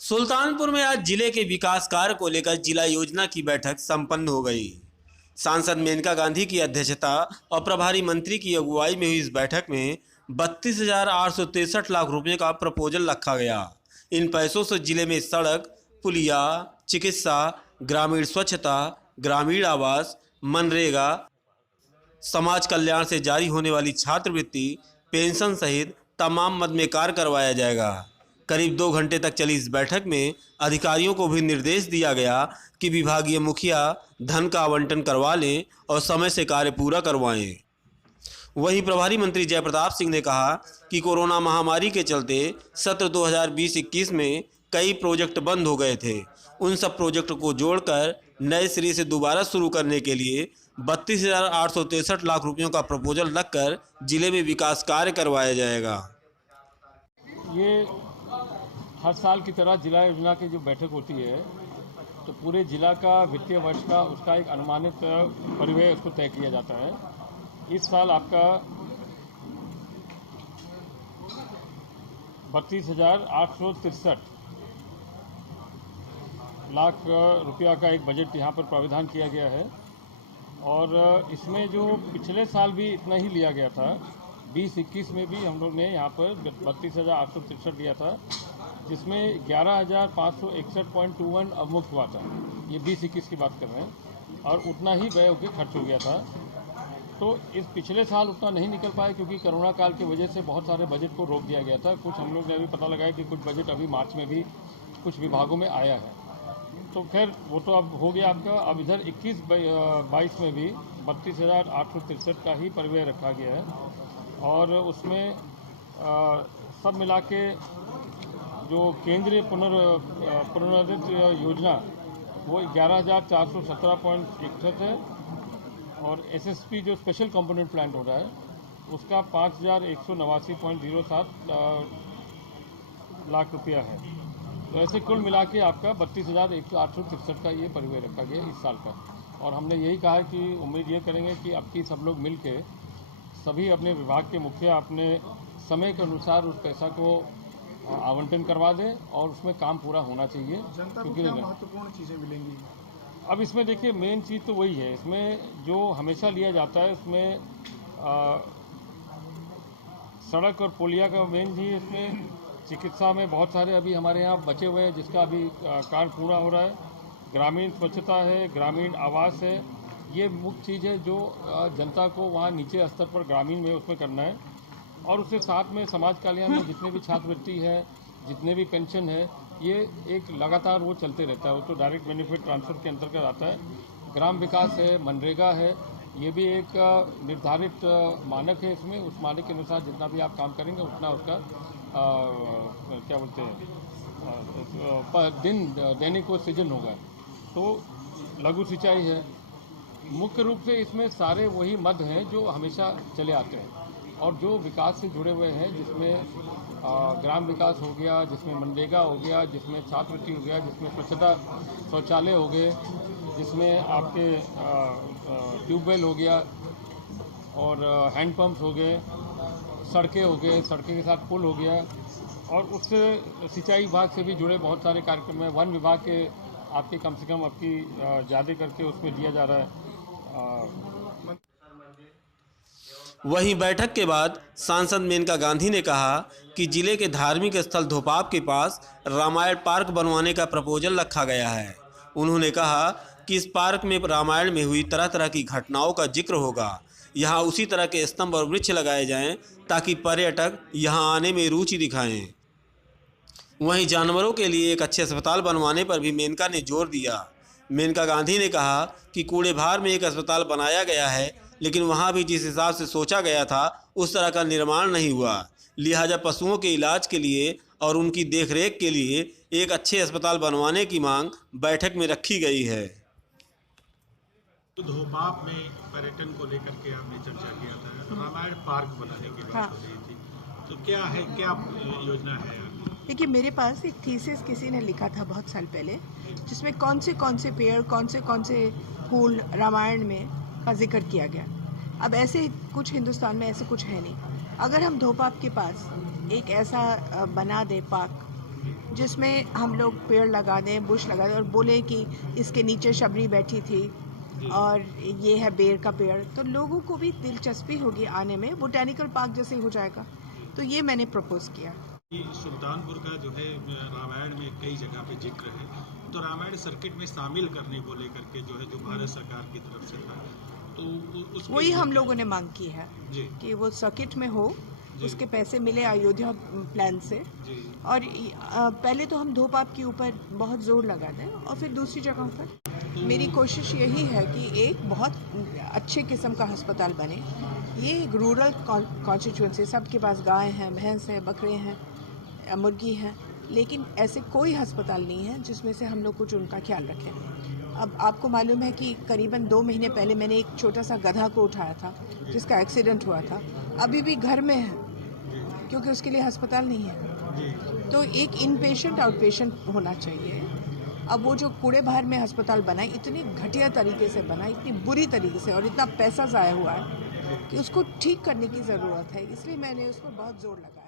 सुल्तानपुर में आज जिले के विकास कार्य को लेकर जिला योजना की बैठक संपन्न हो गई। सांसद मेनका गांधी की अध्यक्षता और प्रभारी मंत्री की अगुवाई में हुई इस बैठक में 32,863 लाख रुपए का प्रपोजल रखा गया। इन पैसों से जिले में सड़क, पुलिया, चिकित्सा, ग्रामीण स्वच्छता, ग्रामीण आवास, मनरेगा, समाज कल्याण से जारी होने वाली छात्रवृत्ति, पेंशन सहित तमाम मद में कार्य करवाया जाएगा। करीब 2 घंटे तक चली इस बैठक में अधिकारियों को भी निर्देश दिया गया कि विभागीय मुखिया धन का आवंटन करवा लें और समय से कार्य पूरा करवाएं। वहीं प्रभारी मंत्री जयप्रताप सिंह ने कहा कि कोरोना महामारी के चलते सत्र 2020-21 में कई प्रोजेक्ट बंद हो गए थे। उन सब प्रोजेक्ट को जोड़कर नए सिरे से दोबारा शुरू करने के लिए 32,863 लाख रुपयों का प्रपोजल रखकर जिले में विकास कार्य करवाया जाएगा। ये हर साल की तरह जिला योजना की जो बैठक होती है तो पूरे जिला का वित्तीय वर्ष का उसका एक अनुमानित परिव्यय उसको तय किया जाता है। इस साल आपका 32,863 लाख रुपया का एक बजट यहाँ पर प्रावधान किया गया है और इसमें जो पिछले साल भी इतना ही लिया गया था, 20-21 में भी हम लोग ने यहाँ पर 32,863 दिया था, जिसमें 11,561.21 अवमुक्त हुआ था। ये 20-21 की बात कर रहे हैं और उतना ही व्यय होकर खर्च हो गया था। तो इस पिछले साल उतना नहीं निकल पाया क्योंकि कोरोना काल की वजह से बहुत सारे बजट को रोक दिया गया था। कुछ हम लोग ने अभी पता लगाया कि कुछ बजट अभी मार्च में भी कुछ विभागों में आया है। तो खैर वो तो अब हो गया आपका। अब इधर 21-22 में भी 32,863 का ही परिव्यय रखा गया है और उसमें सब मिला के जो केंद्रीय पुनर्निर्धारित योजना वो 11,417.61 है और एसएसपी जो स्पेशल कंपोनेंट प्लांट हो रहा है उसका 5,189.07 लाख रुपया है। तो ऐसे कुल मिला के आपका 32,863 का ये परिव्यय रखा गया इस साल का। और हमने यही कहा है कि उम्मीद ये करेंगे कि अब की सब लोग मिल के सभी अपने विभाग के मुखिया अपने समय के अनुसार उस पैसा को आवंटन करवा दें और उसमें काम पूरा होना चाहिए। जनता को क्या महत्वपूर्ण चीज़ें मिलेंगी? अब इसमें देखिए मेन चीज़ तो वही है, इसमें जो हमेशा लिया जाता है उसमें सड़क और पुलिया का मेन जी। इसमें चिकित्सा में बहुत सारे अभी हमारे यहाँ बचे हुए हैं जिसका अभी कार्य पूरा हो रहा है। ग्रामीण स्वच्छता है, ग्रामीण आवास है, ये मुख्य चीज़ है जो जनता को वहाँ नीचे स्तर पर ग्रामीण में उसमें करना है। और उसके साथ में समाज कल्याण में जितने भी छात्रवृत्ति है, जितने भी पेंशन है, ये एक लगातार वो चलते रहता है। वो तो डायरेक्ट बेनिफिट ट्रांसफ़र के अंतर्गत आता है। ग्राम विकास है, मनरेगा है, ये भी एक निर्धारित मानक है। इसमें उस मानक के अनुसार जितना भी आप काम करेंगे उतना उसका क्या बोलते हैं दिन दैनिक को सृजन होगा। तो लघु सिंचाई है। मुख्य रूप से इसमें सारे वही मद हैं जो हमेशा चले आते हैं और जो विकास से जुड़े हुए हैं, जिसमें ग्राम विकास हो गया, जिसमें मनरेगा हो गया, जिसमें छात्रवृत्ति हो गया, जिसमें स्वच्छता शौचालय हो गए, जिसमें आपके ट्यूबवेल हो गया और हैंडपम्प्स हो गए, सड़कें हो गए, सड़कें के साथ पुल हो गया और उससे सिंचाई विभाग से भी जुड़े बहुत सारे कार्यक्रम हैं। वन विभाग के आपके कम से कम आपकी ज़्यादा करके उसमें दिया जा रहा है। वहीं बैठक के बाद सांसद मेनका गांधी ने कहा कि जिले के धार्मिक स्थल धोपाप के पास रामायण पार्क बनवाने का प्रपोजल रखा गया है। उन्होंने कहा कि इस पार्क में रामायण में हुई तरह तरह की घटनाओं का जिक्र होगा। यहाँ उसी तरह के स्तंभ और वृक्ष लगाए जाएं ताकि पर्यटक यहाँ आने में रुचि दिखाएं। वहीं जानवरों के लिए एक अच्छे अस्पताल बनवाने पर भी मेनका ने जोर दिया। मेनका गांधी ने कहा कि कूड़ेभार में एक अस्पताल बनाया गया है, लेकिन वहाँ भी जिस हिसाब से सोचा गया था उस तरह का निर्माण नहीं हुआ। लिहाजा पशुओं के इलाज के लिए और उनकी देखरेख के लिए एक अच्छे अस्पताल बनवाने की मांग बैठक में रखी गई है। धोपाप में पर्यटन को लेकर के आपने चर्चा किया था, रामायण पार्क बनाने की बात हो रही थी, तो क्या है, क्या योजना है? देखिए, मेरे पास एक थीसिस किसी ने लिखा था बहुत साल पहले, जिसमें कौन से पेड़, कौन से फूल रामायण में का जिक्र किया गया। अब ऐसे कुछ हिंदुस्तान में ऐसे कुछ है नहीं। अगर हम धोपाप के पास एक ऐसा बना दे पार्क जिसमें हम लोग पेड़ लगा दें, बुश लगा दें और बोले कि इसके नीचे शबरी बैठी थी और ये है बेर का पेड़, तो लोगों को भी दिलचस्पी होगी आने में, बोटेनिकल पार्क जैसे हो जाएगा। तो ये मैंने प्रपोज किया। सुल्तानपुर का जो है रामायण में कई जगह पे जिक्र है, तो रामायण सर्किट में शामिल करने को लेकर के जो है जो भारत सरकार की तरफ से था, तो उस वही हम लोगों ने मांग की है जी कि वो सर्किट में हो, उसके पैसे मिले अयोध्या प्लान से। जी और पहले तो हम धोपाप के ऊपर बहुत जोर लगा दें और फिर दूसरी जगहों पर मेरी कोशिश यही है कि एक बहुत अच्छे किस्म का अस्पताल बने। ये एक रूरल कॉन्स्टिट्यूंसी, सबके पास गाय हैं, भैंस हैं, बकरे हैं, मुर्गी हैं, लेकिन ऐसे कोई अस्पताल नहीं है जिसमें से हम लोग कुछ उनका ख्याल रखें। अब आपको मालूम है कि करीबन 2 महीने पहले मैंने एक छोटा सा गधा को उठाया था जिसका एक्सीडेंट हुआ था, अभी भी घर में है क्योंकि उसके लिए अस्पताल नहीं है। तो एक इन पेशेंट आउट पेशेंट होना चाहिए। अब वो जो कूड़े बाहर में अस्पताल बनाए, इतनी घटिया तरीके से बनाए, इतनी बुरी तरीके से, और इतना पैसा ज़ाया हुआ है कि उसको ठीक करने की ज़रूरत है, इसलिए मैंने उस पर बहुत जोर लगाया।